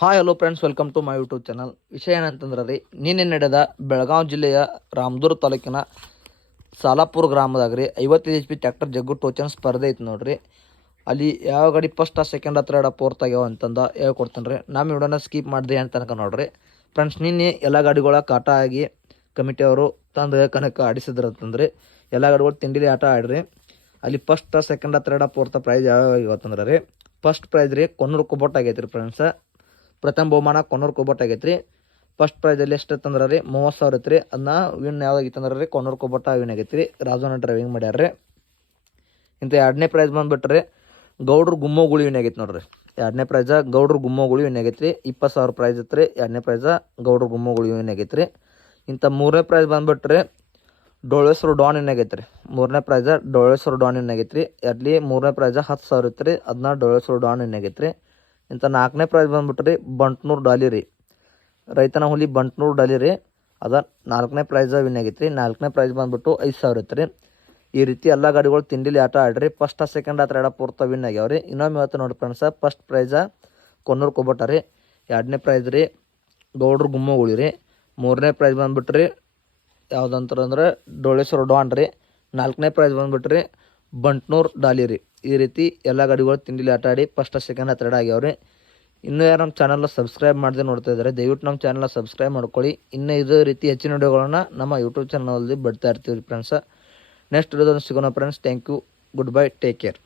Hi hello friends, welcome to my YouTube channel. ವಿಷಯ ಏನಂತಂದ್ರೆ ರೀ, ನಿನ್ನೆ ನಡೆದ ಬೆಳಗಾವಿ ಜಿಲ್ಲೆಯ ರಾಮದುರ್ಗ ತಾಲೂಕಿನ ಸಾಲಾಪುರ ಗ್ರಾಮದಾಗ ರೀ 55 HP ಟ್ರ್ಯಾಕ್ಟರ್ ಜಗ್ಗು ಟೋಚನ್ ಸ್ಪರ್ಧೆ ಐತೆ ನೋಡ್ರಿ. ಅಲ್ಲಿ ಯಾವ ಗಾಡಿ ಫಸ್ಟ್ ಸೆಕೆಂಡ್ ಥರ್ಡ್ ಫೋರ್ತ್ ಆಗ್ಯಾವ ಅಂತಂದ ಹೇಳ್ಕೊಡ್ತಾನೆ ರೀ. ನಮ್ಮ ವಿಡಿಯೋನ ಸ್ಕಿಪ್ ಮಾಡಿದೆ ಅಂತ ತನಕ ನೋಡ್ರಿ ಫ್ರೆಂಡ್ಸ್. ನಿನ್ನೆ ಎಲ್ಲ ಗಾಡಿಗಳ ಕಾಟ ಆಗಿ ಕಮಿಟಿಯವರು ತಂದು ಕನಕ ಆಡಿಸಿದ್ರು ಅಂತಂದ್ರೆ ಎಲ್ಲ ಗಾಡಿಗಳು ತಿಂಡಿಲಿ ಆಟ ಆಡ್ರಿ. ಅಲ್ಲಿ first second third fourth prize ಯಾವ ಇವತ್ತಂದ್ರೆ ರೀ, ಫಸ್ಟ್ ಪ್ರೈಸ್ ರೀ ಕೊನ್ನೂರು ಕುಬೋಟ್ ಆಗೈತೆ ರೀ ಫ್ರೆಂಡ್ಸ್. ಪ್ರಥಮ ಬಹುಮಾನ ಕೊನ್ನೂರು ಕುಬೋಟ್ ಆಗೈತೆ ರೀ. ಫಸ್ಟ್ ಪ್ರೈಸಲ್ಲಿ ಎಷ್ಟು ಇತ್ತಂದ್ರೆ ರೀ 30,000 ಐತೆ ರೀ. ಅದನ್ನ ವಿನ್ ಯಾವ್ದಾಗಿತ್ತಂದ್ರೆ ರೀ ಕೊನ್ನೂರು ಕುಬೋಟ ವಿನ್ ಆಗೈತೆ ರೀ. ರಾಜುನ ಡ್ರೈವಿಂಗ್ ಮಾಡ್ಯಾರ. ಇಂಥ ಎರಡನೇ ಪ್ರೈಸ್ ಬಂದುಬಿಟ್ರೆ ಗೌಡ್ರ ಗುಮ್ಮೋಗುಳಿ ವಿನ್ ಆಗೈತೆ ನೋಡ್ರಿ. ಎರಡನೇ ಪ್ರೈಸ ಗೌಡ್ರ ಗುಮ್ಮೋಗುಳಿ ವಿನ್ ಆಗೈತೆ ರೀ. 20,000 ಪ್ರೈಸ್ ಇತ್ತು ರೀ. ಎರಡನೇ ಪ್ರೈಸ ಗೌಡ್ರ ಗುಮ್ಮೋಗುಳಿ ವಿನ್ ಆಗೈತೆ ರೀ. ಇಂಥ ಮೂರನೇ ಪ್ರೈಸ್ ಬಂದುಬಿಟ್ರೆ ಡೋಳೇಶ್ವರ ಡಾನ್ ವಿನ್ ಆಗೈತೆ ರೀ. ಮೂರನೇ ಪ್ರೈಸ ಡೋಳೇಶ್ವರ ಡಾನ್ ವಿನ್ ಆಗೈತೆ ರೀ. ಅಲ್ಲಿ ಮೂರನೇ ಪ್ರೈಸ 10,000 ಇತ್ತು ರೀ. ಅದನ್ನ ಡೋಳೇಶ್ವರ ಡಾನ್ ವಿನ್ ಆಗೈತೆ ರೀ. ಇಂಥ ನಾಲ್ಕನೇ ಪ್ರೈಸ್ ಬಂದುಬಿಟ್ರಿ ಬಂಟ್ನೂರು ಡಾಲಿ ರೀ. ರೈತನ ಹುಲಿ ಬಂಟ್ನೂರು ಡಾಲಿ ರೀ. ಅದ ನಾಲ್ಕನೇ ಪ್ರೈಸ ವಿನ್ ಆಗೈತೆ ರೀ. ನಾಲ್ಕನೇ ಪ್ರೈಸ್ ಬಂದುಬಿಟ್ಟು 5,000 ಇತ್ತು ರೀ. ಈ ರೀತಿ ಎಲ್ಲ ಗಾಡಿಗಳು ತಿಂಡಿಲಿ ಆಟ ಆಡ್ರಿ. First second third fourth win ಆಗ್ಯಾವ ರೀ. ಇನ್ನೊಮ್ಮೆ ಇವತ್ತು ನೋಡಿ friends, first prize Konnur Kubota ರೀ. ಎರಡನೇ ಪ್ರೈಸ್ ರೀ ಗೌಡ್ರ ಗುಮ್ಮೋಗುಳಿ ರೀ. ಮೂರನೇ ಪ್ರೈಸ್ ಬಂದುಬಿಟ್ರಿ ಯಾವುದಂತಾರೆ ಡೋಳೇಶ್ವರ ಡಾನ್ ರೀ. ನಾಲ್ಕನೇ ಪ್ರೈಸ್ ಬಂದುಬಿಟ್ರಿ ಬಂಟ್ನೂರು ಡಾಲಿ ರೀ. ಈ ರೀತಿ ಎಲ್ಲ ಗಾಡಿಗಳು ತಿಂಡಿಲಿ ಆಟ ಆಡಿ ಫಸ್ಟ್ ಸೆಕೆಂಡ್ ಥರ್ಡ್ ಆಗ್ಯಾವ್ರಿ. ಇನ್ನೂ ಯಾರು ನಮ್ಮ ಚಾನಲ್ನ ಸಬ್ಸ್ಕ್ರೈಬ್ ಮಾಡದೆ ನೋಡ್ತಾ ಇದ್ದಾರೆ, ದಯವಿಟ್ಟು ನಮ್ಮ ಚಾನಲ್ನ ಸಬ್ಸ್ಕ್ರೈಬ್ ಮಾಡ್ಕೊಳ್ಳಿ. ಇನ್ನು ಇದೇ ರೀತಿ ಹೆಚ್ಚಿನ ವಿಡಿಯೋಗಳನ್ನ ನಮ್ಮ ಯೂಟ್ಯೂಬ್ ಚಾನಲಲ್ಲಿ ಬಿಡ್ತಾ ಇರ್ತೀವಿ ಫ್ರೆಂಡ್ಸ್. ನೆಕ್ಸ್ಟ್ ವಿಡಿಯೋದಲ್ಲಿ ಸಿಗೋಣ friends. Thank you, good bye, take care.